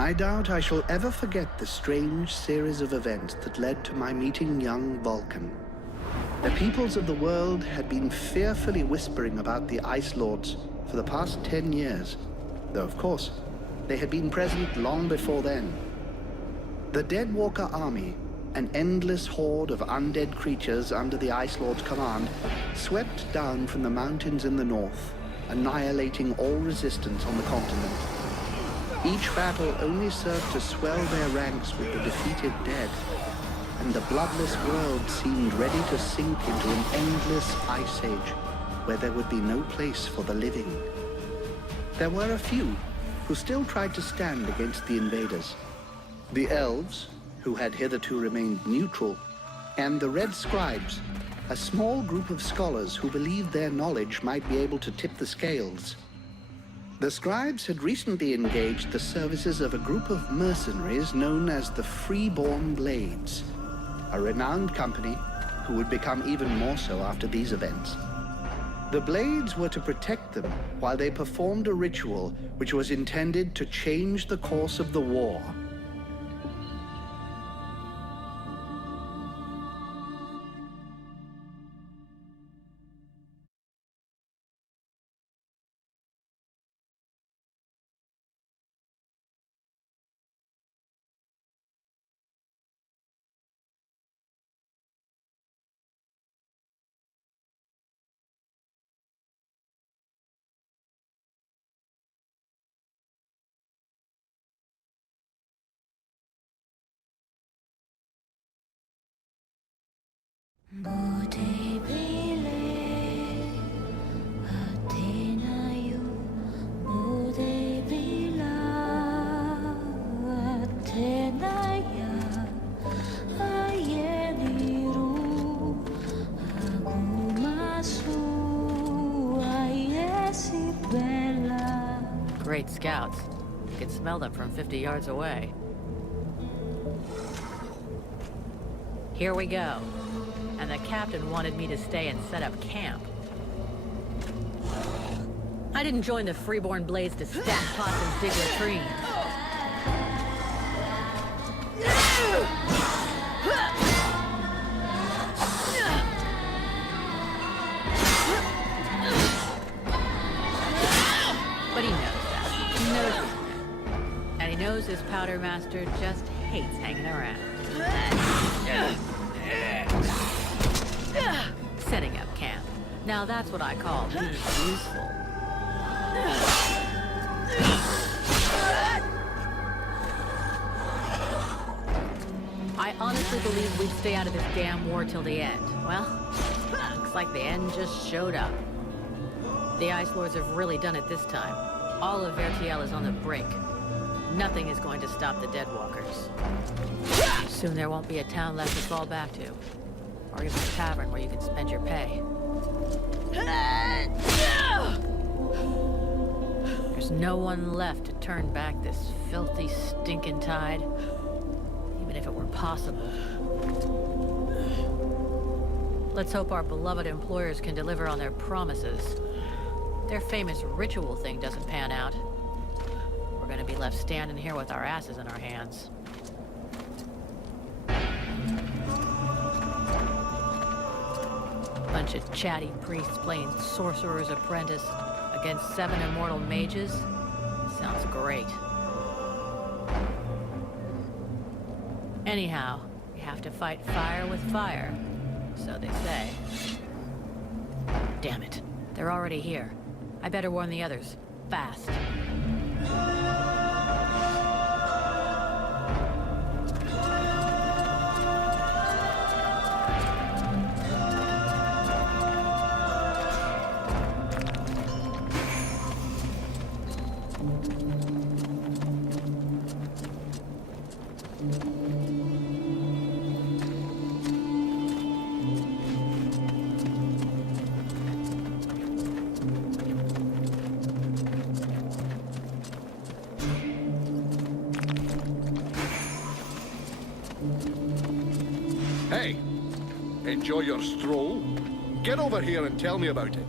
I doubt I shall ever forget the strange series of events that led to my meeting young Vulcan. The peoples of the world had been fearfully whispering about the Ice Lords for the past 10 years, though of course, they had been present long before then. The Deadwalker army, an endless horde of undead creatures under the Ice Lord's command, swept down from the mountains in the north, annihilating all resistance on the continent. Each battle only served to swell their ranks with the defeated dead, and the bloodless world seemed ready to sink into an endless ice age where there would be no place for the living. There were a few who still tried to stand against the invaders. The elves, who had hitherto remained neutral, and the Red Scribes, a small group of scholars who believed their knowledge might be able to tip the scales. The scribes had recently engaged the services of a group of mercenaries known as the Freeborn Blades, a renowned company who would become even more so after these events. The Blades were to protect them while they performed a ritual which was intended to change the course of the war. Great scouts. You can smell them from 50 yards away. Here we go. And the captain wanted me to stay and set up camp. I didn't join the Freeborn Blades to stack pots and dig latrines. But he knows that. He knows it. And he knows his powder master just hates hanging around. Setting up camp. Now that's what I call being useful. I honestly believe we'd stay out of this damn war till the end. Well, looks like the end just showed up. The Ice Lords have really done it this time. All of Vertiel is on the brink. Nothing is going to stop the Deadwalkers. Soon there won't be a town left to fall back to. Or even a tavern where you can spend your pay. There's no one left to turn back this filthy, stinking tide. Even if it were possible. Let's hope our beloved employers can deliver on their promises. Their famous ritual thing doesn't pan out. We're gonna be left standing here with our asses in our hands. Bunch of chatty priests playing Sorcerer's Apprentice against 7 immortal mages? Sounds great. Anyhow, we have to fight fire with fire. So So they say. Damn it. They're already here. I better warn the others. Fast. Hey, enjoy your stroll. Get over here and tell me about it.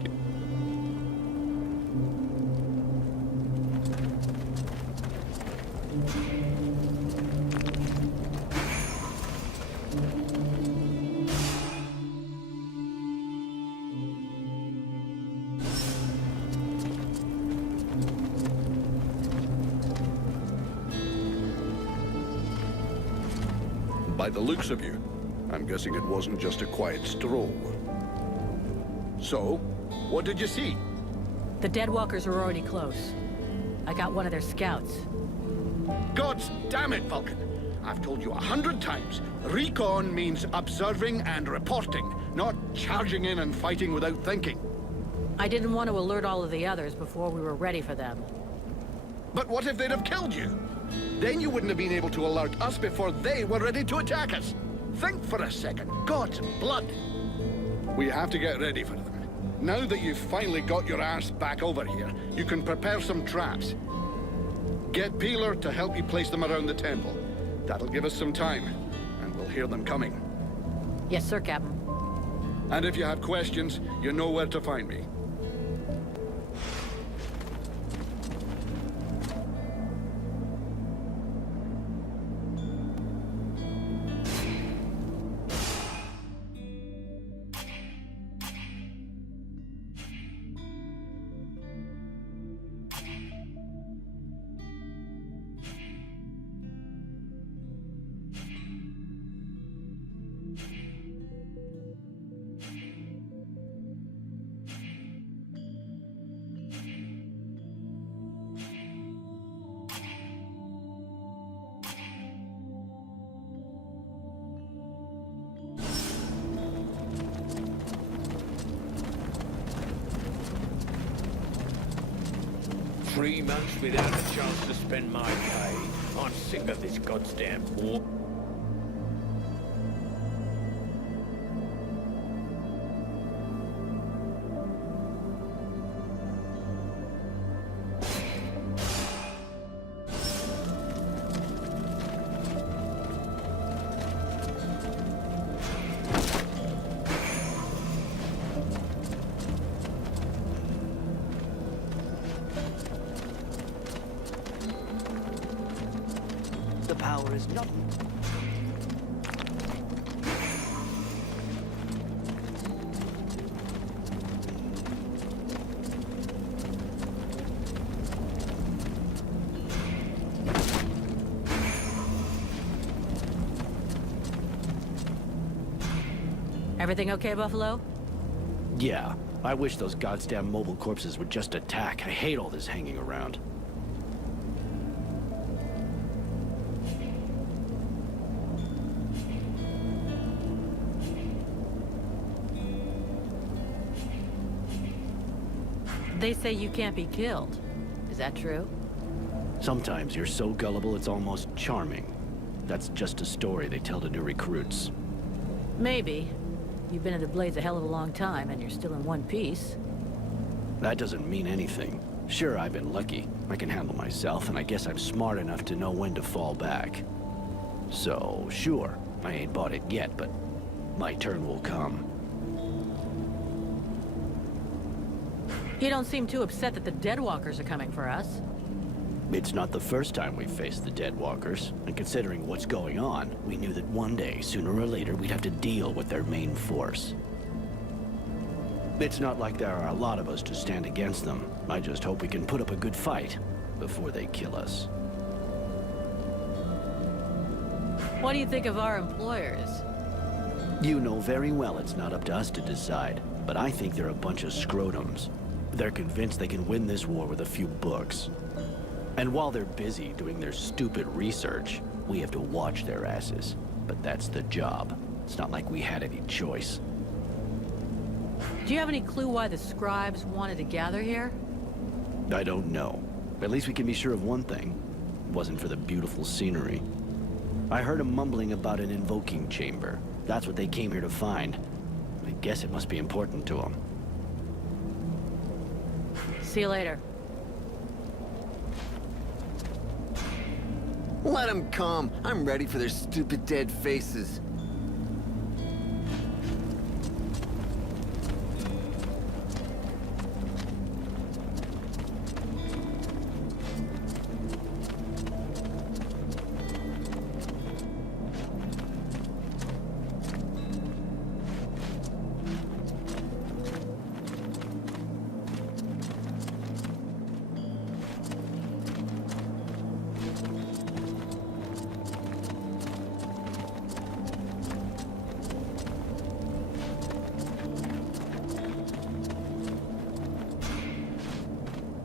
By the looks of you, I'm guessing it wasn't just a quiet stroll. So, what did you see? The Deadwalkers are already close. I got one of their scouts. Gods damn it, Vulcan! I've told you 100 times, recon means observing and reporting, not charging in and fighting without thinking. I didn't want to alert all of the others before we were ready for them. But what if they'd have killed you? Then you wouldn't have been able to alert us before they were ready to attack us. Think for a second. God's blood. We have to get ready for them. Now that you've finally got your ass back over here, you can prepare some traps. Get Peeler to help you place them around the temple. That'll give us some time, and we'll hear them coming. Yes, sir, Captain. And if you have questions, you know where to find me. Three months without a chance to spend my pay. I'm sick of this goddamn war. The power is not... Everything okay, Buffalo? Yeah, I wish those goddamn mobile corpses would just attack. I hate all this hanging around. They say you can't be killed. Is that true? Sometimes you're so gullible it's almost charming. That's just a story they tell to new recruits. Maybe. You've been in the Blades a hell of a long time, and you're still in one piece. That doesn't mean anything. Sure, I've been lucky. I can handle myself, and I guess I'm smart enough to know when to fall back. So, sure, I ain't bought it yet, but my turn will come. You don't seem too upset that the Deadwalkers are coming for us. It's not the first time we've faced the Deadwalkers, and considering what's going on, we knew that one day, sooner or later, we'd have to deal with their main force. It's not like there are a lot of us to stand against them. I just hope we can put up a good fight before they kill us. What do you think of our employers? You know very well it's not up to us to decide, but I think they're a bunch of scrotums. They're convinced they can win this war with a few books. And while they're busy doing their stupid research, we have to watch their asses. But that's the job. It's not like we had any choice. Do you have any clue why the scribes wanted to gather here? I don't know. At least we can be sure of one thing. It wasn't for the beautiful scenery. I heard them mumbling about an invoking chamber. That's what they came here to find. I guess it must be important to them. See you later. Let them come. I'm ready for their stupid dead faces.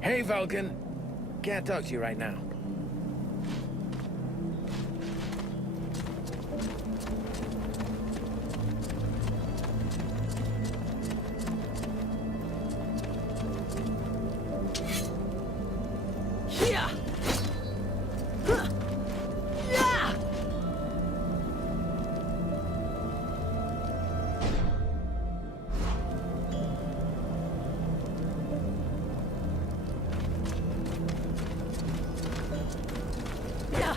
Hey, Vulcan. Can't talk to you right now. Yeah. Yeah. Yeah.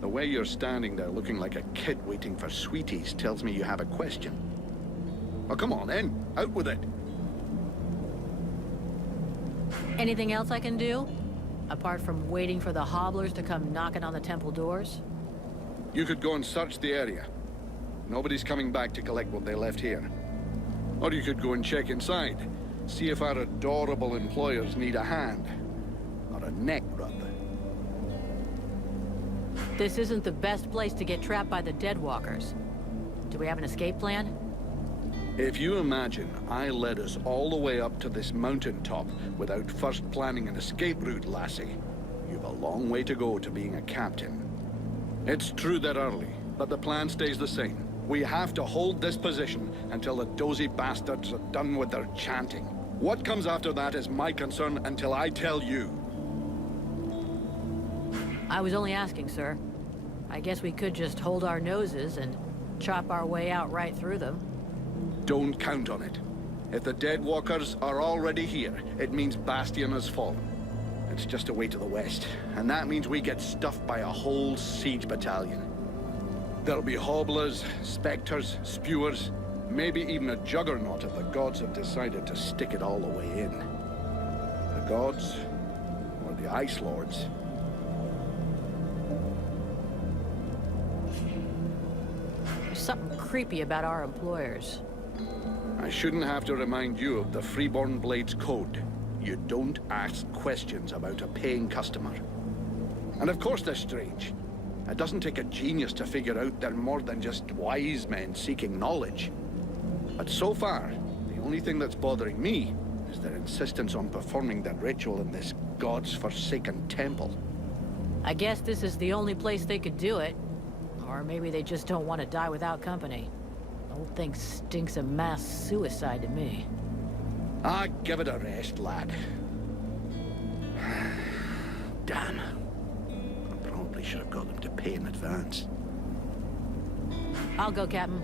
The way you're standing there looking like a kid waiting for sweeties tells me you have a question. Well, come on then. Out with it. Anything else I can do? Apart from waiting for the hobblers to come knocking on the temple doors? You could go and search the area. Nobody's coming back to collect what they left here. Or you could go and check inside. See if our adorable employers need a hand. Or a neck rub. This isn't the best place to get trapped by the Deadwalkers. Do we have an escape plan? If you imagine I led us all the way up to this mountaintop without first planning an escape route, lassie, you've a long way to go to being a captain. It's true they're early, but the plan stays the same. We have to hold this position until the dozy bastards are done with their chanting. What comes after that is my concern until I tell you. I was only asking, sir. I guess we could just hold our noses and chop our way out right through them. Don't count on it. If the Deadwalkers are already here, it means Bastion has fallen. It's just away to the west, and that means we get stuffed by a whole siege battalion. There'll be hobblers, specters, spewers, maybe even a juggernaut if the gods have decided to stick it all the way in. The gods, or the Ice Lords. There's something creepy about our employers. I shouldn't have to remind you of the Freeborn Blades Code. You don't ask questions about a paying customer. And of course they're strange. It doesn't take a genius to figure out they're more than just wise men seeking knowledge. But so far, the only thing that's bothering me is their insistence on performing their ritual in this god's forsaken temple. I guess this is the only place they could do it. Or maybe they just don't want to die without company. The whole thing stinks of mass suicide to me. Ah, give it a rest, lad. Damn. I probably should have got them to pay in advance. I'll go, Captain.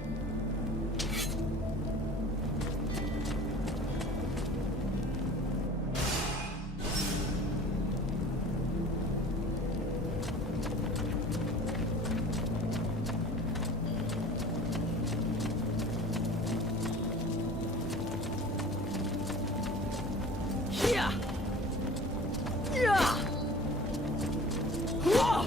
Yeah. Yeah. Whoa.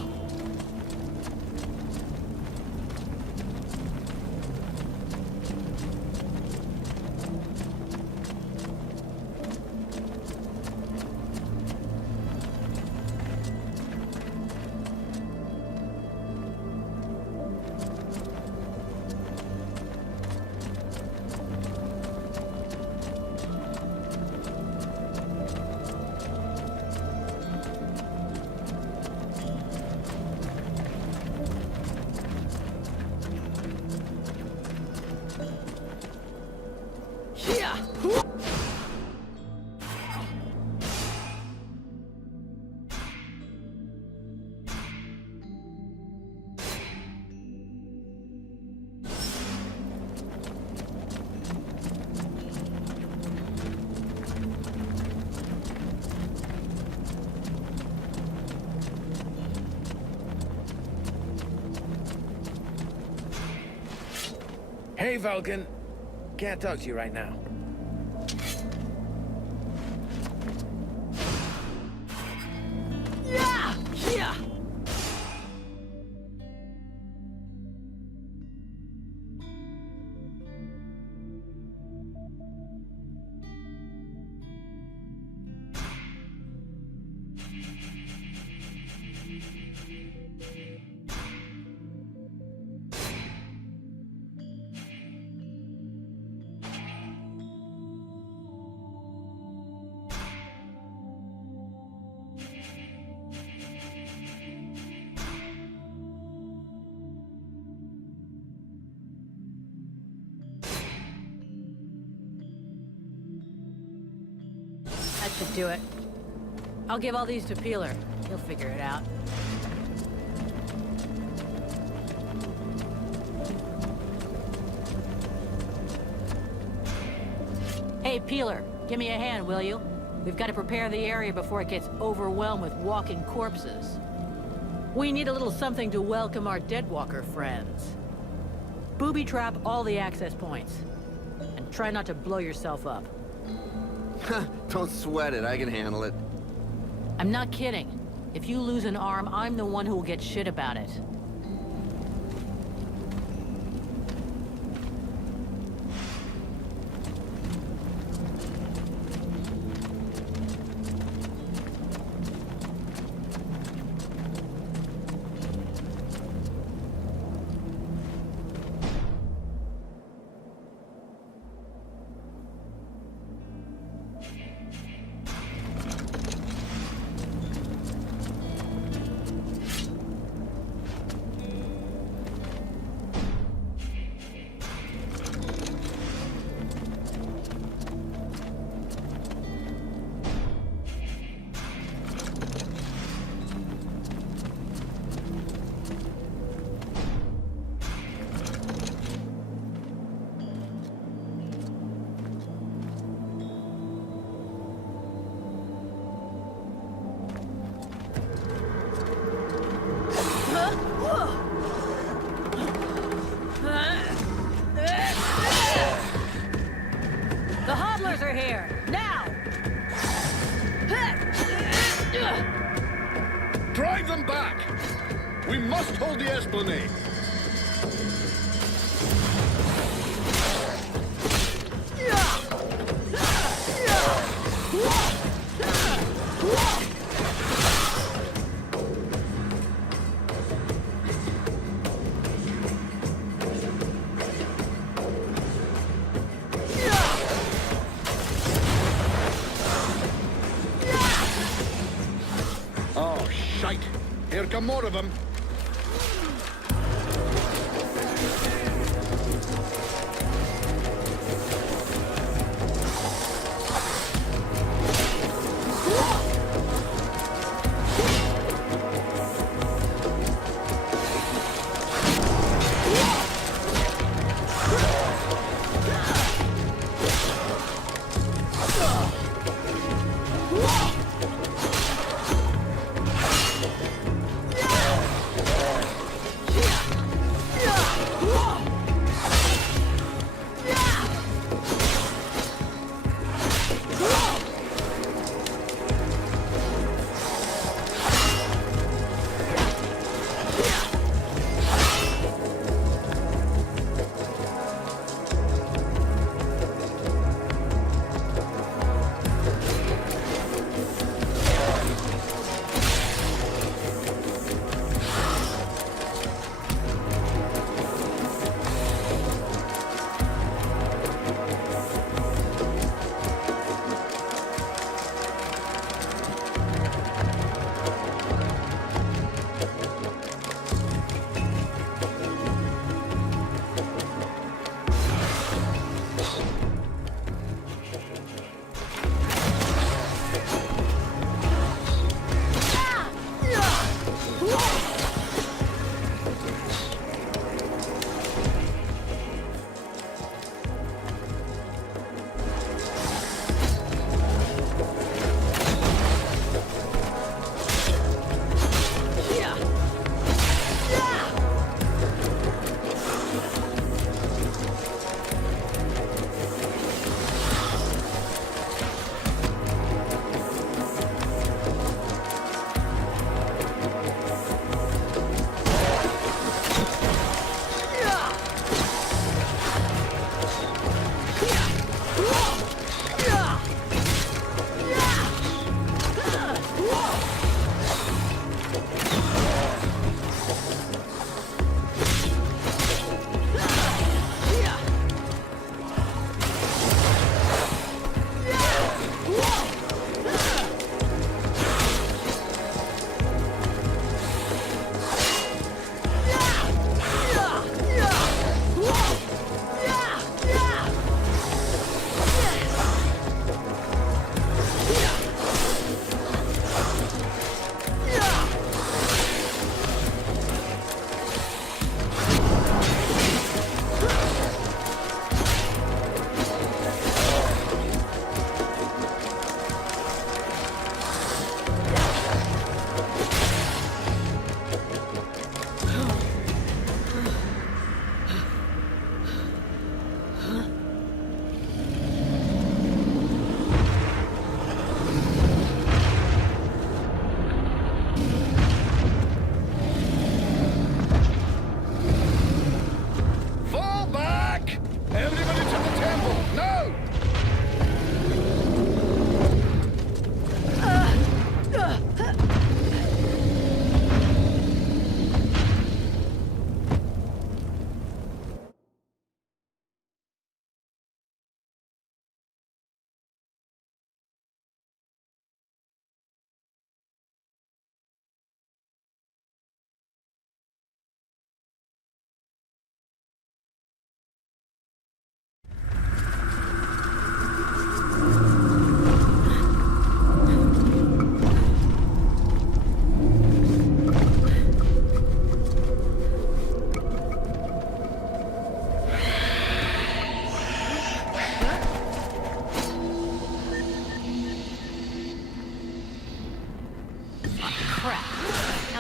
Hey, Vulcan. Can't talk to you right now. Yeah! Yeah! That should do it. I'll give all these to Peeler. He'll figure it out. Hey, Peeler, give me a hand, will you? We've got to prepare the area before it gets overwhelmed with walking corpses. We need a little something to welcome our Deadwalker friends. Booby trap all the access points. And try not to blow yourself up. Don't sweat it, I can handle it. I'm not kidding. If you lose an arm, I'm the one who will get shit about it. The hodlers are here! Now! Drive them back! We must hold the Esplanade. Oh, shite. Here come more of them.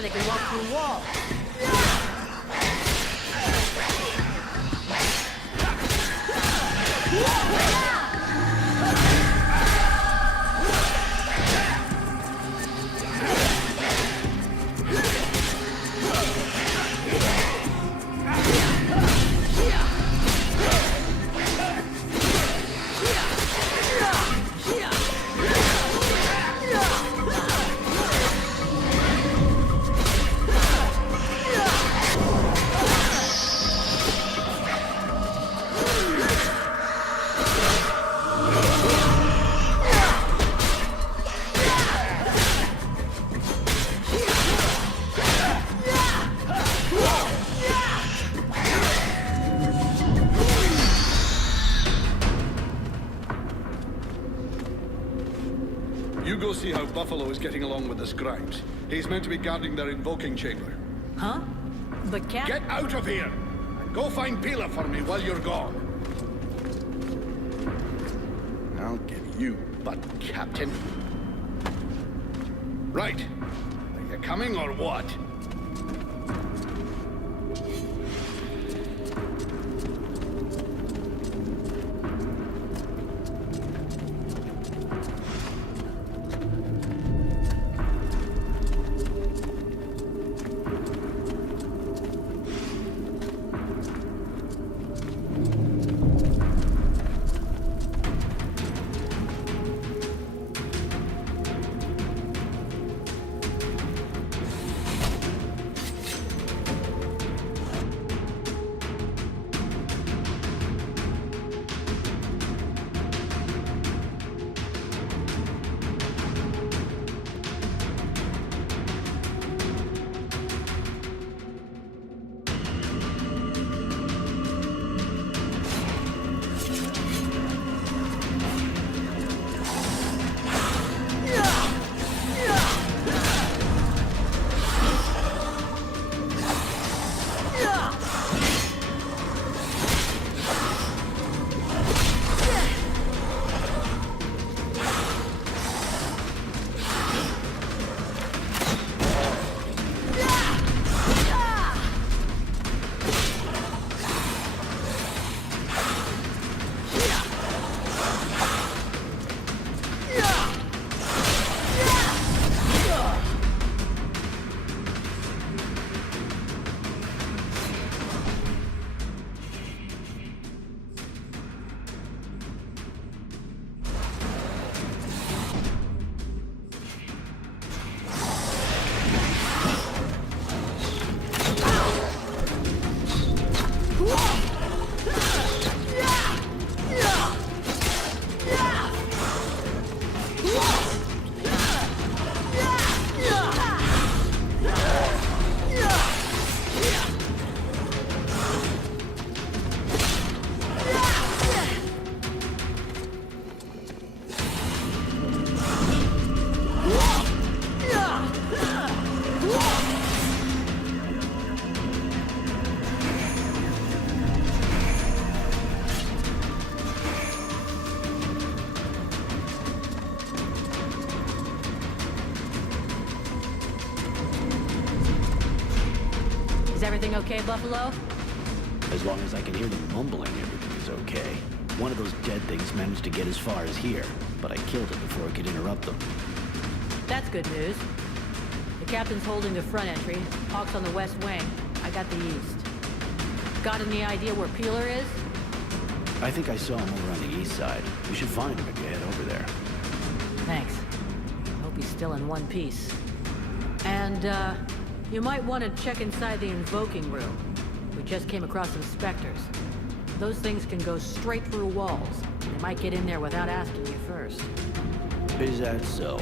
Now they can walk through walls. You go see how Buffalo is getting along with the scribes. He's meant to be guarding their invoking chamber. Huh? But Get out of here! And go find Pila for me while you're gone. I'll give you butt, Captain. Right. Are you coming or what? Is everything okay, Buffalo? As long as I can hear them mumbling, everything is okay. One of those dead things managed to get as far as here, but I killed it before it could interrupt them. That's good news. The captain's holding the front entry. Hawk's on the west wing. I got the east. Got any idea where Peeler is? I think I saw him over on the east side. We should find him if you head over there. Thanks. Hope he's still in one piece. And, you might want to check inside the invoking room. We just came across some specters. Those things can go straight through walls. They might get in there without asking you first. Is that so?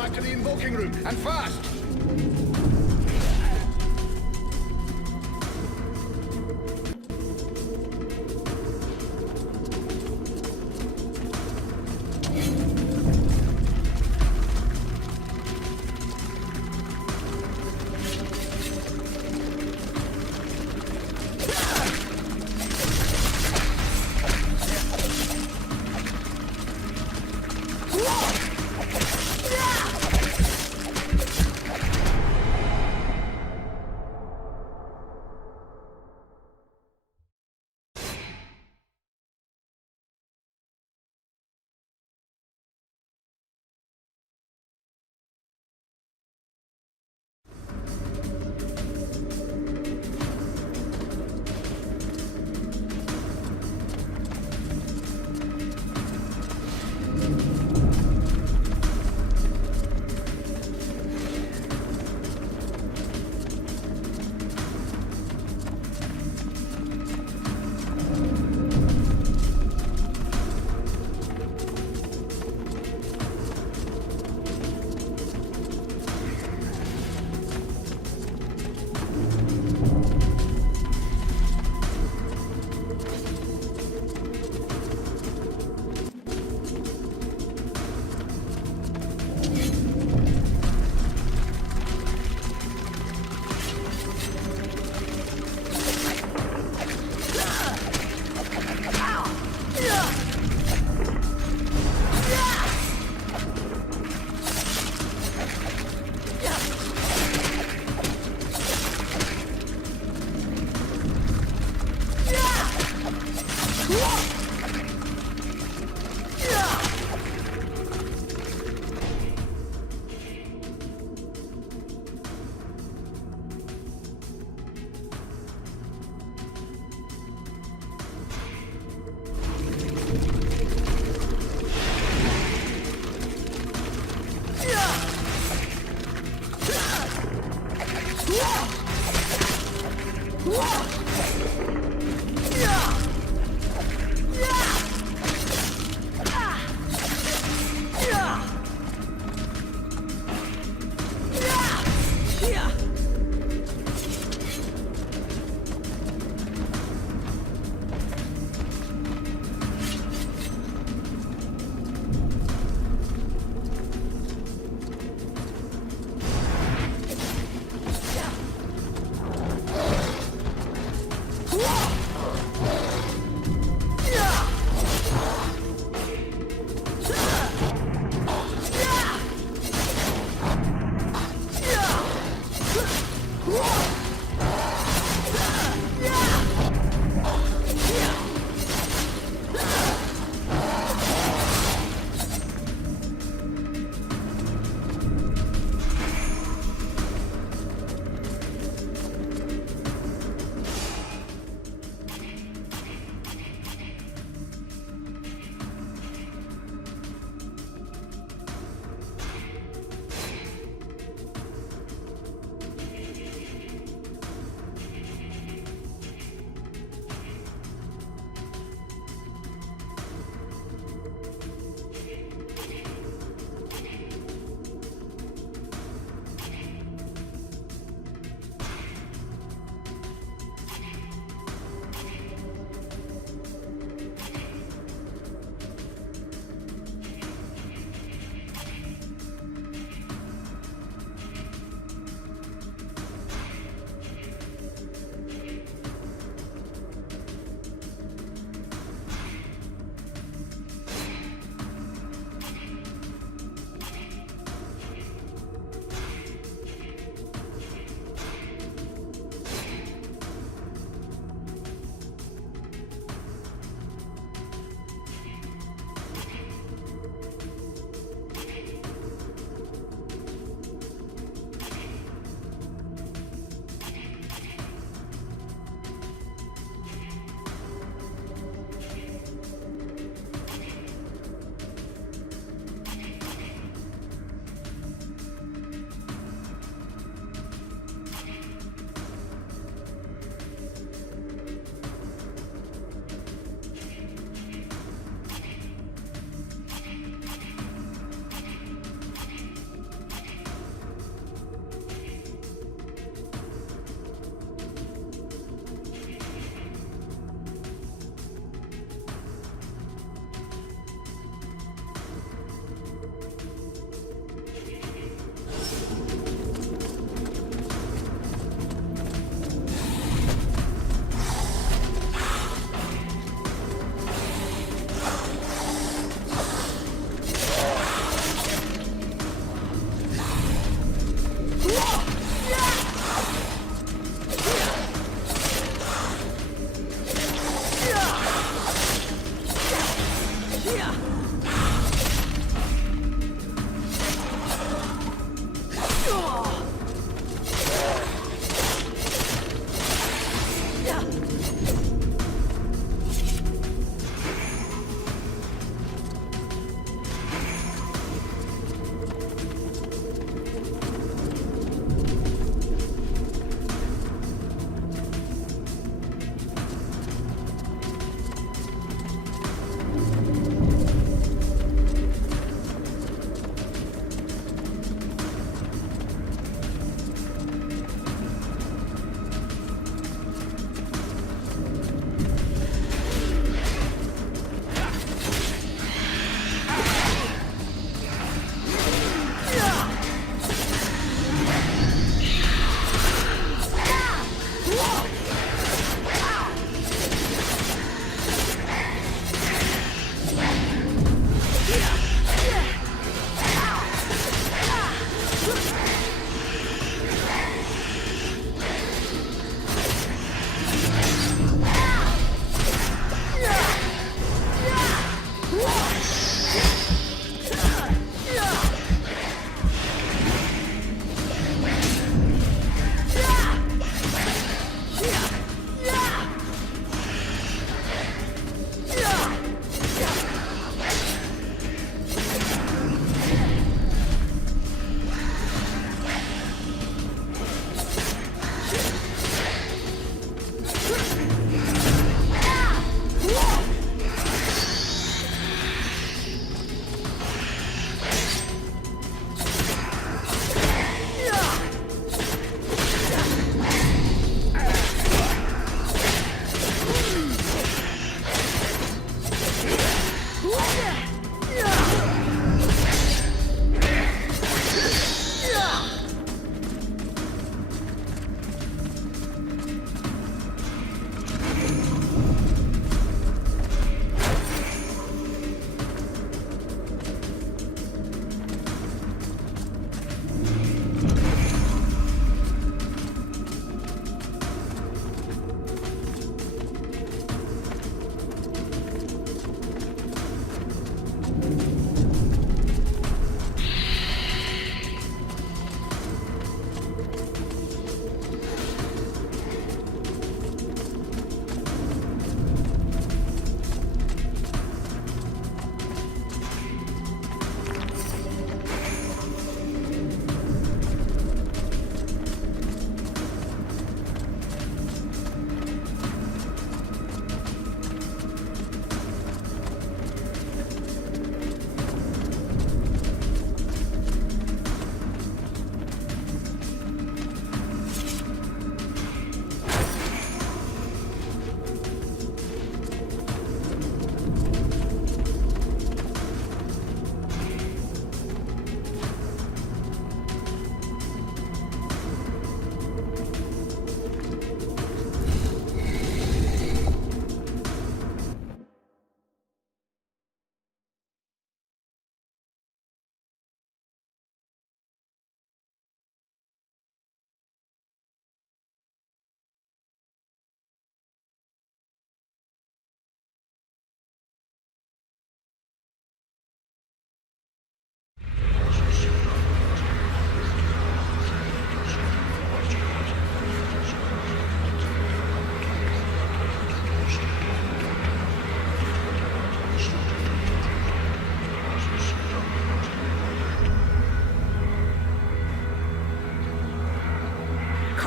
back to the invoking room, and fast!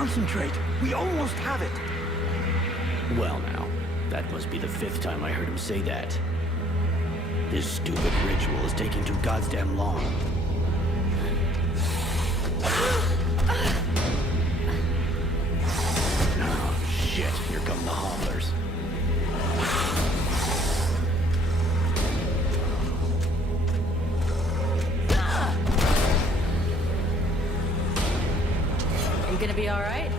Concentrate. We almost have it. Well now, that must be the 5th time I heard him say that. This stupid ritual is taking too goddamn long. Oh, shit. Here come the hobblers. You gonna be all right?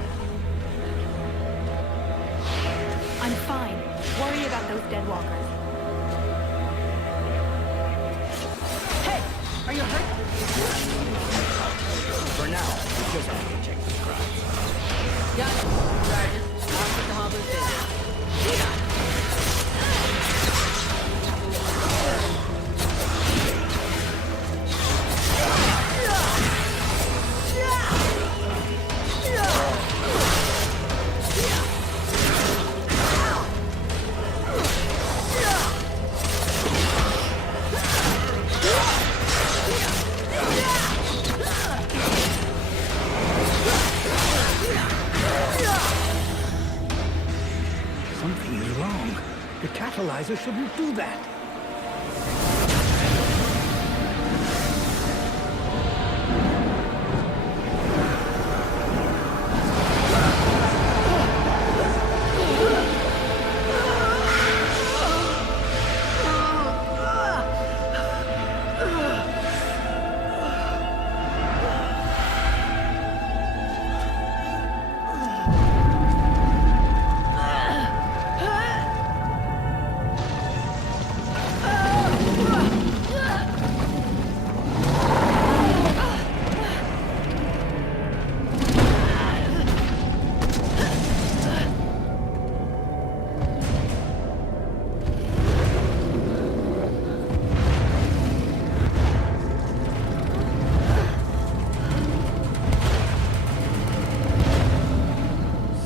I'm fine. Worry about those dead walkers. Hey, are you hurt? For now, we just have to check the crowds. Got it, Sergeant. I'll put the hobblers in. Something is wrong. The catalyzer shouldn't do that.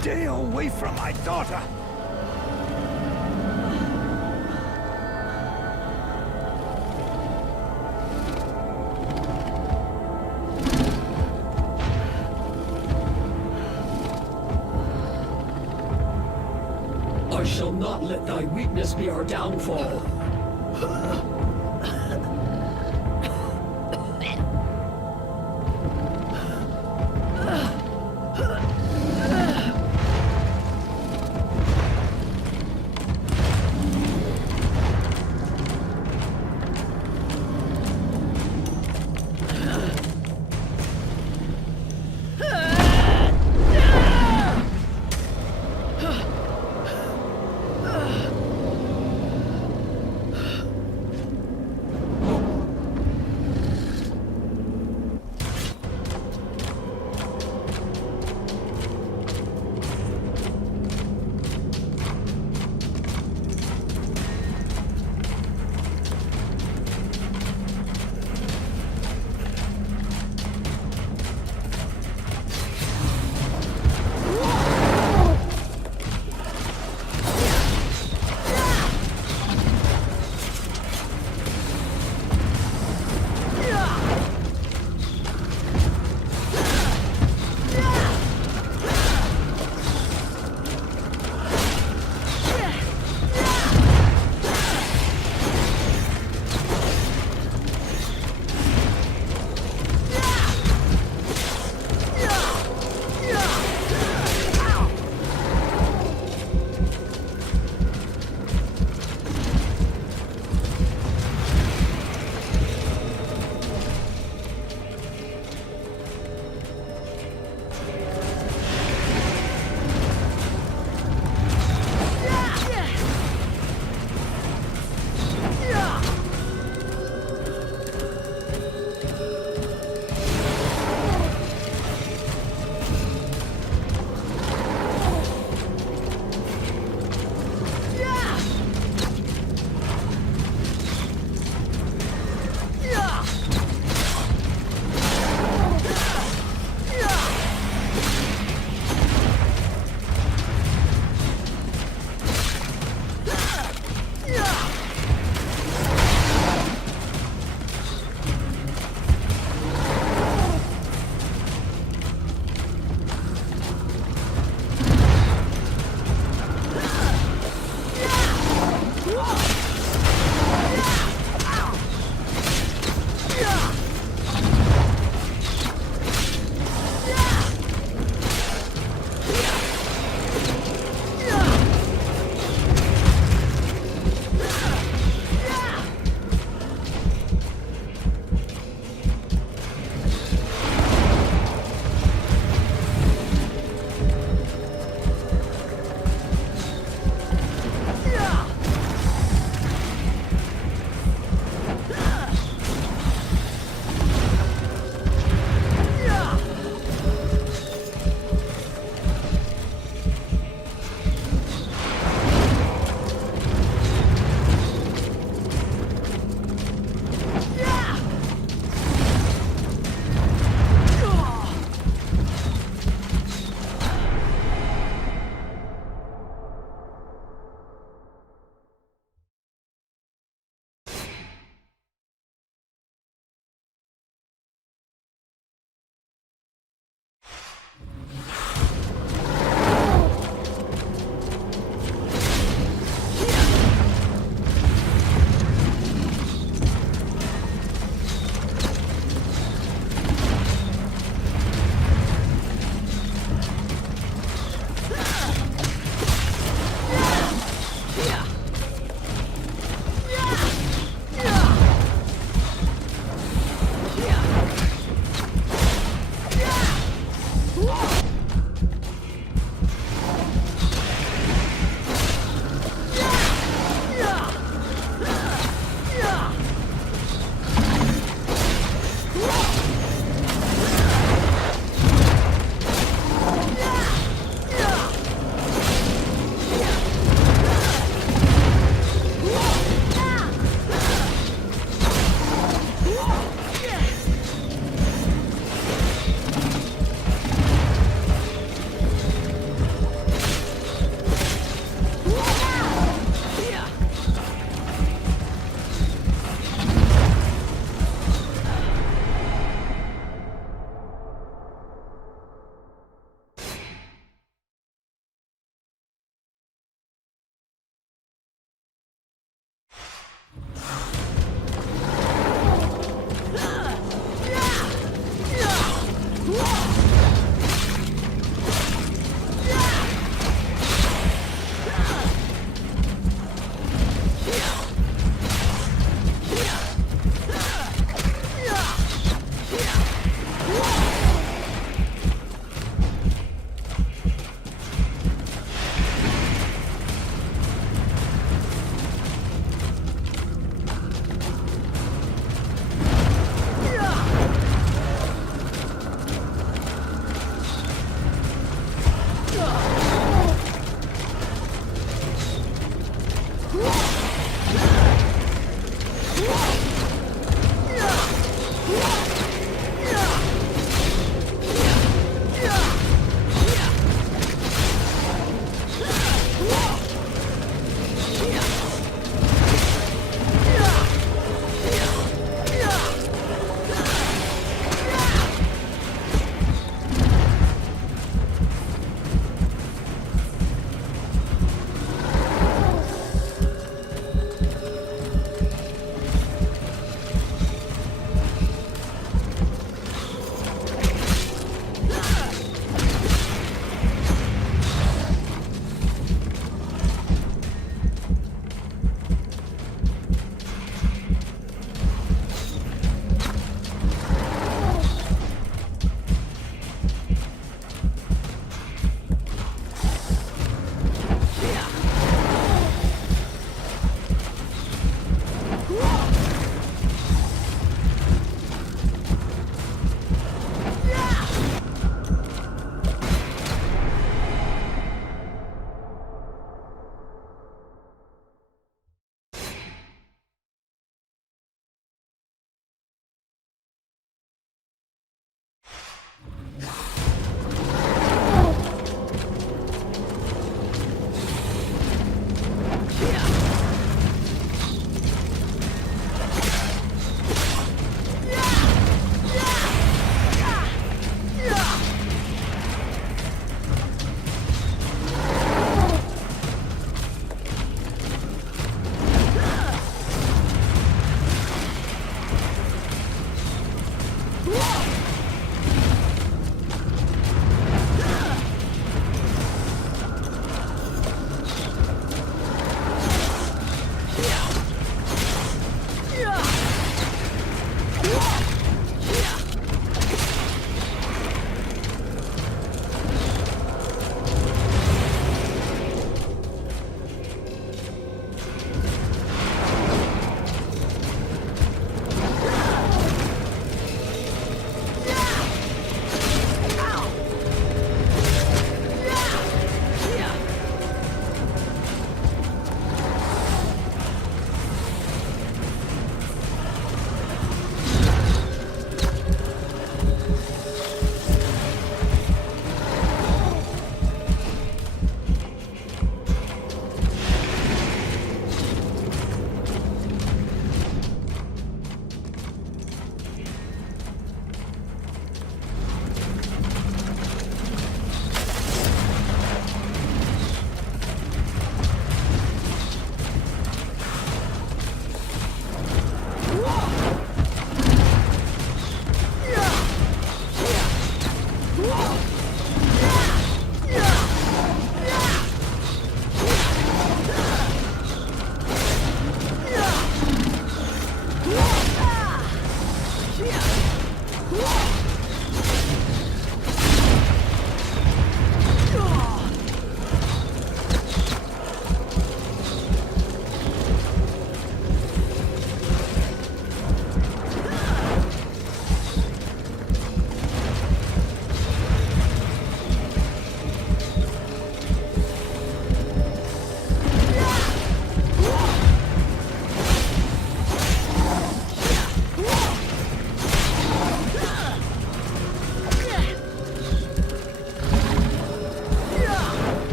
Stay away from my daughter! I shall not let thy weakness be our downfall.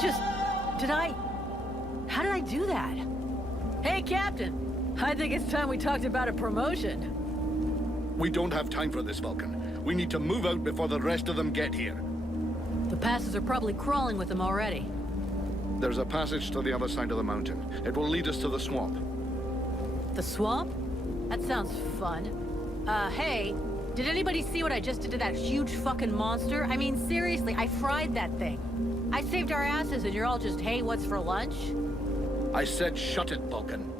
just... How did I do that? Hey, Captain! I think it's time we talked about a promotion. We don't have time for this, Vulcan. We need to move out before the rest of them get here. The passes are probably crawling with them already. There's a passage to the other side of the mountain. It will lead us to the swamp. The swamp? That sounds fun. Hey, did anybody see what I just did to that huge fucking monster? I mean, seriously, I fried that thing. I saved our asses and you're all just, hey, what's for lunch? I said shut it, Vulcan.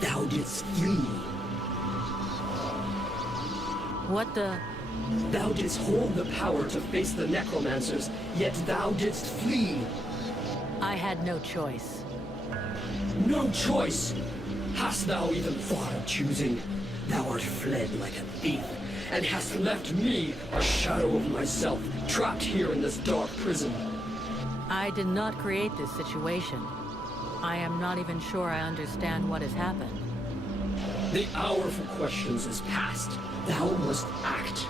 Thou didst flee. What the... Thou didst hold the power to face the necromancers, yet thou didst flee. I had no choice. No choice! Hast thou even thought of choosing? Thou art fled like a thief, and hast left me, a shadow of myself, trapped here in this dark prison. I did not create this situation. I am not even sure I understand what has happened. The hour for questions is past. Thou must act.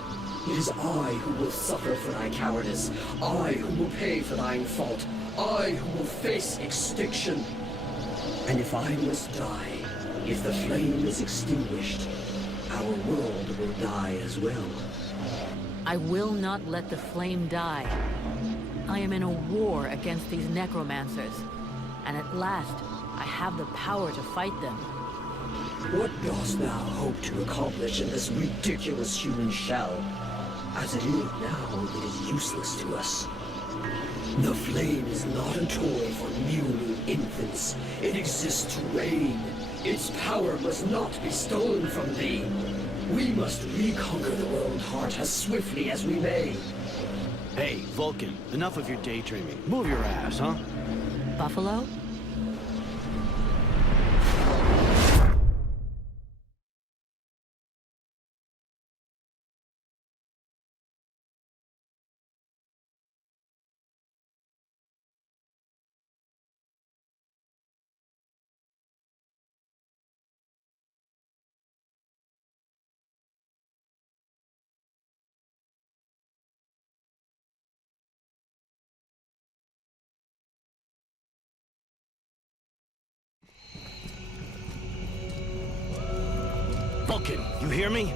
It is I who will suffer for thy cowardice. I who will pay for thine fault. I who will face extinction. And if I must die, if the flame is extinguished, our world will die as well. I will not let the flame die. I am in a war against these necromancers, and at last, I have the power to fight them. What dost thou hope to accomplish in this ridiculous human shell? As it is now, it is useless to us. The flame is not a toy for mewing infants. It exists to reign. Its power must not be stolen from thee. We must reconquer the world heart as swiftly as we may. Hey, Vulcan, enough of your daydreaming. Move your ass, huh? Buffalo? Vulcan, you hear me?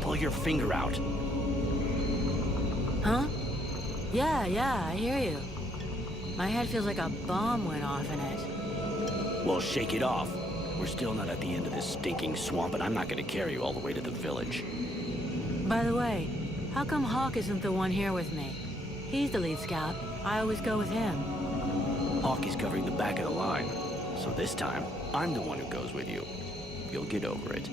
Pull your finger out. Huh? Yeah, I hear you. My head feels like a bomb went off in it. Well, shake it off. We're still not at the end of this stinking swamp, and I'm not gonna carry you all the way to the village. By the way, how come Hawk isn't the one here with me? He's the lead scout. I always go with him. Hawk is covering the back of the line. So this time, I'm the one who goes with you. You'll get over it.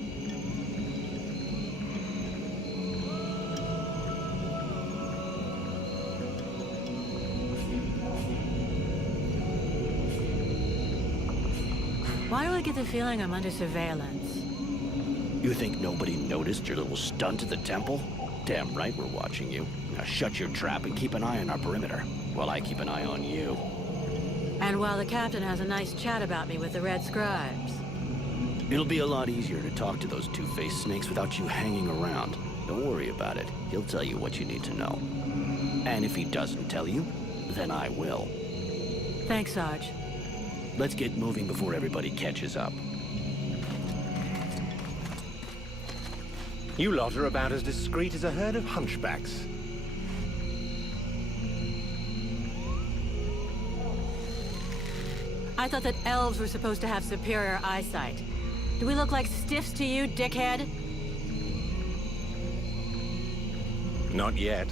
Why do I get the feeling I'm under surveillance? You think nobody noticed your little stunt at the temple? Damn right we're watching you. Now shut your trap and keep an eye on our perimeter, while I keep an eye on you. And while the captain has a nice chat about me with the Red Scribes. It'll be a lot easier to talk to those two-faced snakes without you hanging around. Don't worry about it. He'll tell you what you need to know. And if he doesn't tell you, then I will. Thanks, Sarge. Let's get moving before everybody catches up. You lot are about as discreet as a herd of hunchbacks. I thought that elves were supposed to have superior eyesight. Do we look like stiffs to you, dickhead? Not yet.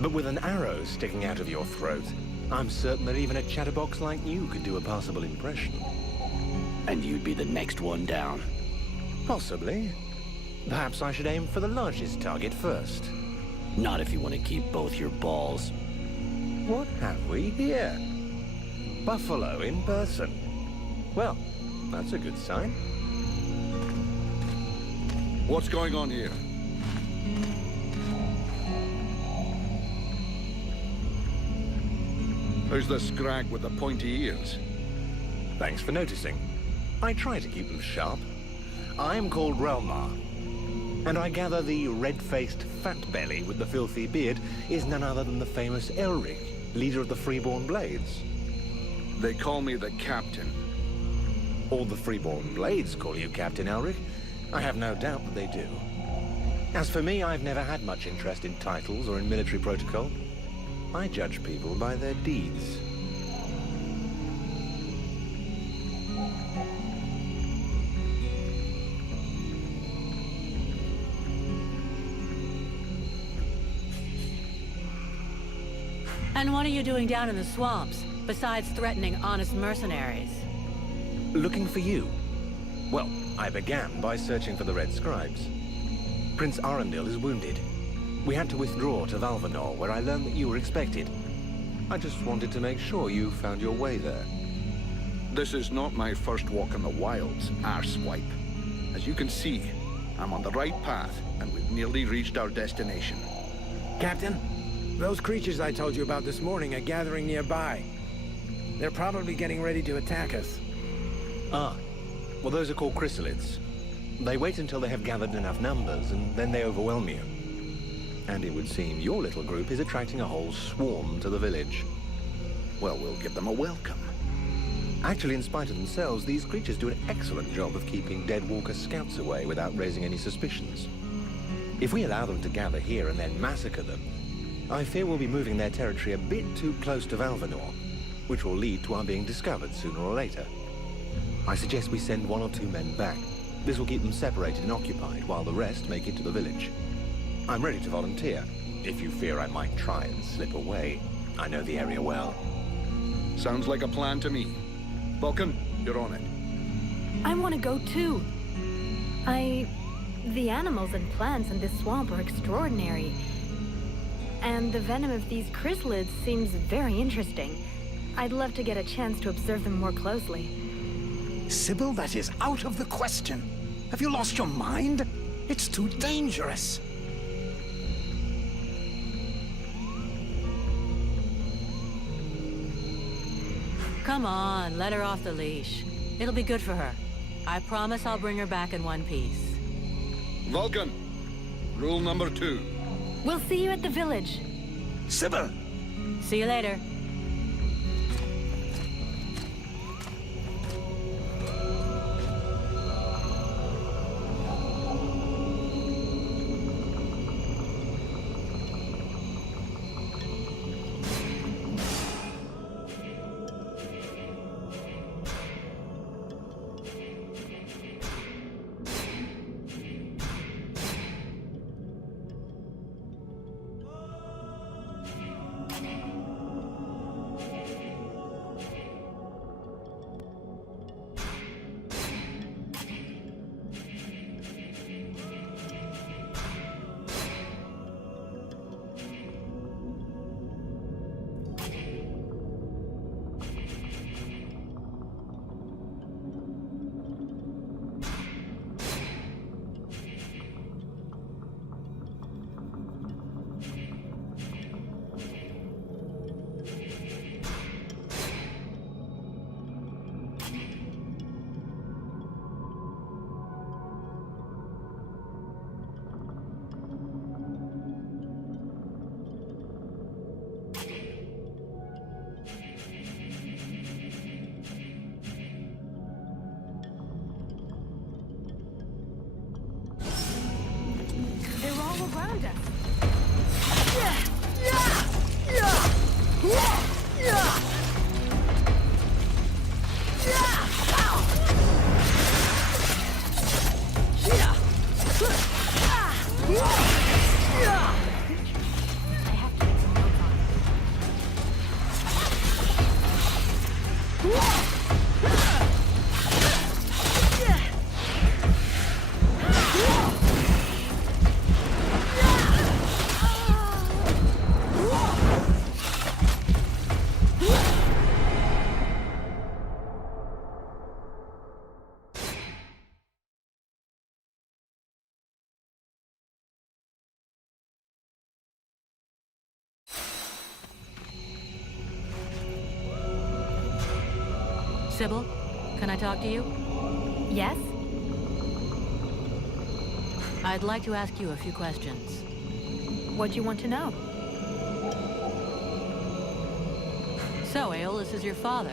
But with an arrow sticking out of your throat, I'm certain that even a chatterbox like you could do a passable impression. And you'd be the next one down. Possibly. Perhaps I should aim for the largest target first. Not if you want to keep both your balls. What have we here? Buffalo in person. Well, that's a good sign. What's going on here? Who's the scrag with the pointy ears? Thanks for noticing. I try to keep them sharp. I'm called Relmar, and I gather the red-faced fat belly with the filthy beard is none other than the famous Elric, leader of the Freeborn Blades. They call me the Captain. All the Freeborn Blades call you Captain Elric. I have no doubt that they do. As for me, I've never had much interest in titles or in military protocol. I judge people by their deeds. And what are you doing down in the swamps, besides threatening honest mercenaries? Looking for you. Well, I began by searching for the Red Scribes. Prince Arundel is wounded. We had to withdraw to Valvanor, where I learned that you were expected. I just wanted to make sure you found your way there. This is not my first walk in the wilds, arsewipe. As you can see, I'm on the right path, and we've nearly reached our destination. Captain, those creatures I told you about this morning are gathering nearby. They're probably getting ready to attack us. Ah, well, those are called chrysalids. They wait until they have gathered enough numbers, and then they overwhelm you. And it would seem your little group is attracting a whole swarm to the village. Well, we'll give them a welcome. Actually, in spite of themselves, these creatures do an excellent job of keeping Deadwalker scouts away without raising any suspicions. If we allow them to gather here and then massacre them, I fear we'll be moving their territory a bit too close to Valvanor, which will lead to our being discovered sooner or later. I suggest we send 1 or 2 men back. This will keep them separated and occupied while the rest make it to the village. I'm ready to volunteer, if you fear I might try and slip away. I know the area well. Sounds like a plan to me. Vulcan, you're on it. I want to go too. The animals and plants in this swamp are extraordinary. And the venom of these chrysalids seems very interesting. I'd love to get a chance to observe them more closely. Sybil, that is out of the question. Have you lost your mind? It's too dangerous. Come on, let her off the leash. It'll be good for her. I promise I'll bring her back in one piece. Vulcan, rule number 2. We'll see you at the village. Sybil! See you later. Sybil, can I talk to you? Yes? I'd like to ask you a few questions. What do you want to know? So, Aeolus is your father?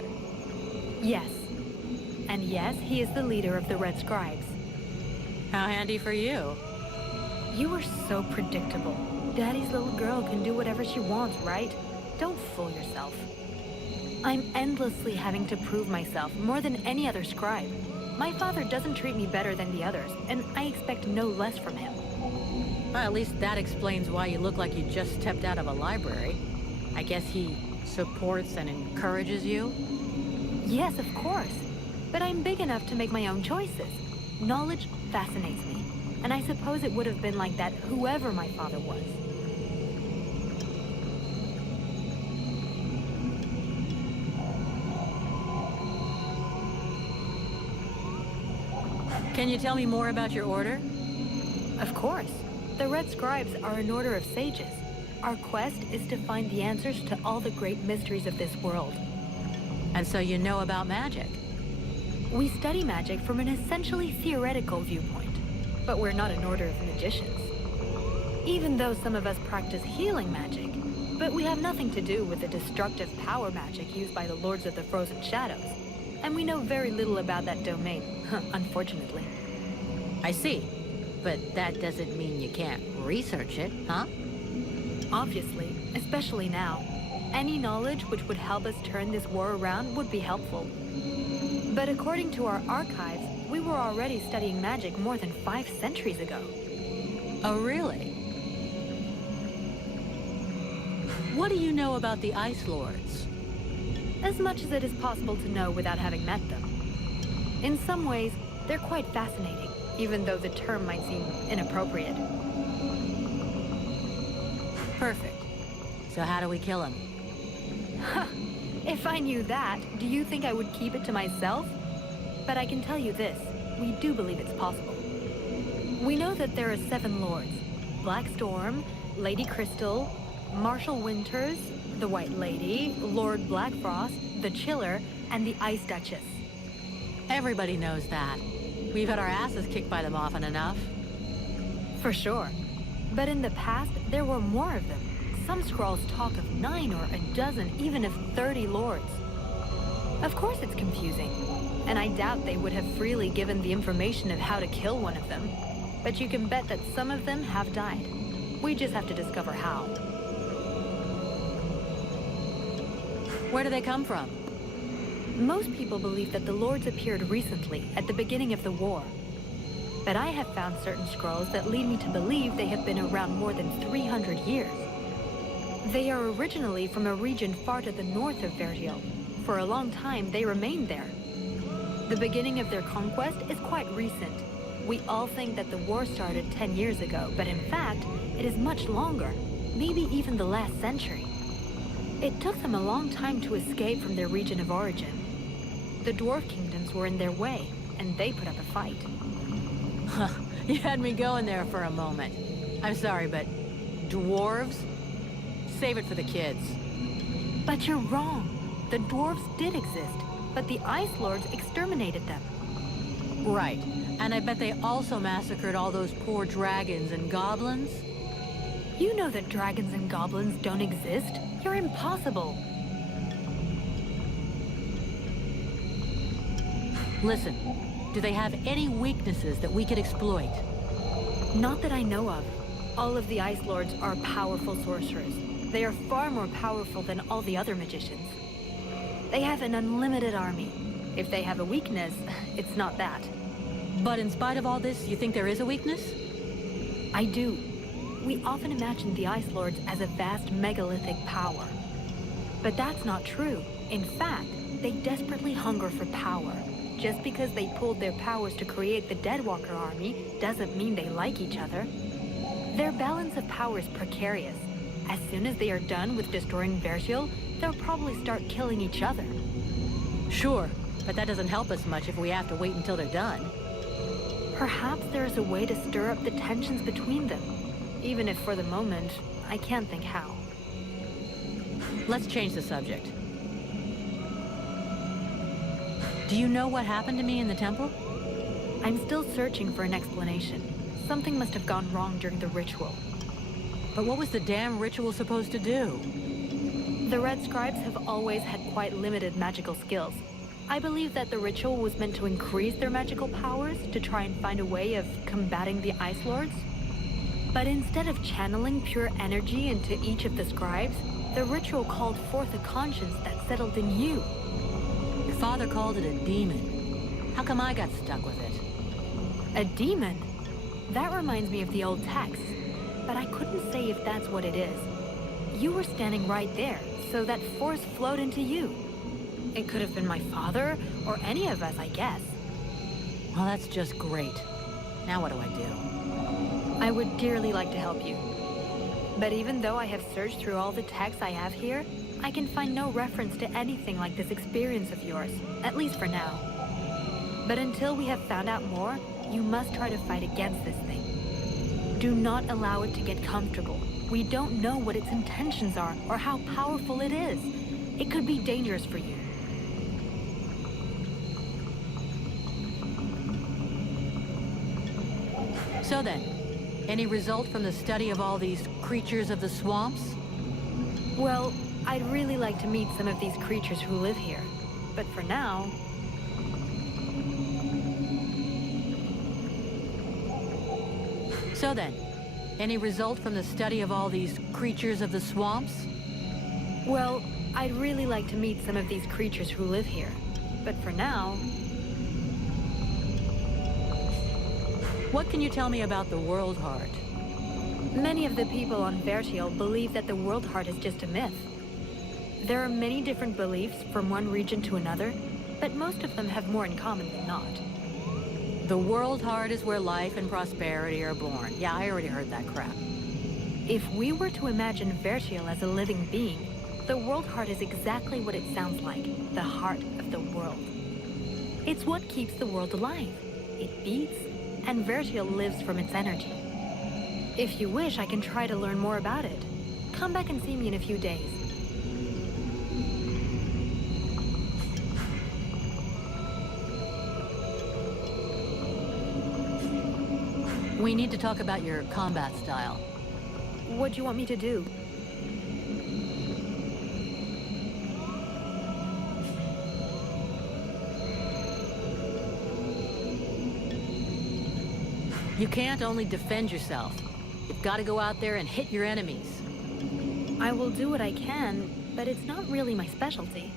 Yes. And yes, he is the leader of the Red Scribes. How handy for you. You are so predictable. Daddy's little girl can do whatever she wants, right? Don't fool yourself. I'm endlessly having to prove myself more than any other scribe. My father doesn't treat me better than the others, and I expect no less from him. Well, at least that explains why you look like you just stepped out of a library. I guess he supports and encourages you? Yes, of course. But I'm big enough to make my own choices. Knowledge fascinates me, and I suppose it would have been like that whoever my father was. Can you tell me more about your order? Of course. The Red Scribes are an order of sages. Our quest is to find the answers to all the great mysteries of this world. And so you know about magic? We study magic from an essentially theoretical viewpoint, but we're not an order of magicians. Even though some of us practice healing magic, but we have nothing to do with the destructive power magic used by the Lords of the Frozen Shadows. And we know very little about that domain, unfortunately. I see. But that doesn't mean you can't research it, huh? Obviously, especially now. Any knowledge which would help us turn this war around would be helpful. But according to our archives, we were already studying magic more than 5 centuries ago. Oh, really? What do you know about the Ice Lords? As much as it is possible to know without having met them. In some ways, they're quite fascinating, even though the term might seem inappropriate. Perfect. So how do we kill him? If I knew that, do you think I would keep it to myself? But I can tell you this, we do believe it's possible. We know that there are 7 lords. Black Storm, Lady Crystal, Marshal Winters, the White Lady, Lord Blackfrost, the Chiller, and the Ice Duchess. Everybody knows that. We've had our asses kicked by them often enough. For sure. But in the past, there were more of them. Some scrolls talk of 9 or a dozen, even of 30 lords. Of course it's confusing, and I doubt they would have freely given the information of how to kill one of them. But you can bet that some of them have died. We just have to discover how. Where do they come from? Most people believe that the lords appeared recently, at the beginning of the war. But I have found certain scrolls that lead me to believe they have been around more than 300 years. They are originally from a region far to the north of Vergil. For a long time, they remained there. The beginning of their conquest is quite recent. We all think that the war started 10 years ago, but in fact, it is much longer, maybe even the last century. It took them a long time to escape from their region of origin. The dwarf kingdoms were in their way, and they put up a fight. You had me going there for a moment. I'm sorry, but dwarves? Save it for the kids. But you're wrong. The dwarves did exist, but the Ice Lords exterminated them. Right. And I bet they also massacred all those poor dragons and goblins? You know that dragons and goblins don't exist. You're impossible. Listen, do they have any weaknesses that we could exploit? Not that I know of. All of the Ice Lords are powerful sorcerers. They are far more powerful than all the other magicians. They have an unlimited army. If they have a weakness, it's not that. But in spite of all this, you think there is a weakness? I do. We often imagine the Ice Lords as a vast megalithic power. But that's not true. In fact, they desperately hunger for power. Just because they pooled their powers to create the Deadwalker army doesn't mean they like each other. Their balance of power is precarious. As soon as they are done with destroying Vergil, they'll probably start killing each other. Sure, but that doesn't help us much if we have to wait until they're done. Perhaps there is a way to stir up the tensions between them. Even if for the moment, I can't think how. Let's change the subject. Do you know what happened to me in the temple? I'm still searching for an explanation. Something must have gone wrong during the ritual. But what was the damn ritual supposed to do? The Red Scribes have always had quite limited magical skills. I believe that the ritual was meant to increase their magical powers to try and find a way of combating the Ice Lords. But instead of channeling pure energy into each of the scribes, the ritual called forth a conscience that settled in you. Your father called it a demon. How come I got stuck with it? A demon? That reminds me of the old text, but I couldn't say if that's what it is. You were standing right there, so that force flowed into you. It could have been my father, or any of us, I guess. Well, that's just great. Now what do I do? I would dearly like to help you. But even though I have searched through all the texts I have here, I can find no reference to anything like this experience of yours, at least for now. But until we have found out more, you must try to fight against this thing. Do not allow it to get comfortable. We don't know what its intentions are or how powerful it is. It could be dangerous for you. So then, any result from the study of all these creatures of the swamps? Well, I'd really like to meet some of these creatures who live here. But for now... So then, any result from the study of all these creatures of the swamps? Well, I'd really like to meet some of these creatures who live here. But for now... What can you tell me about the World Heart? Many of the people on Vertiel believe that the World Heart is just a myth. There are many different beliefs from one region to another, but most of them have more in common than not. The World Heart is where life and prosperity are born. Yeah, I already heard that crap. If we were to imagine Vertiel as a living being, the World Heart is exactly what it sounds like, the heart of the world. It's what keeps the world alive. It beats, and Vertiel lives from its energy. If you wish, I can try to learn more about it. Come back and see me in a few days. We need to talk about your combat style. What do you want me to do? You can't only defend yourself. You've got to go out there and hit your enemies. I will do what I can, but it's not really my specialty.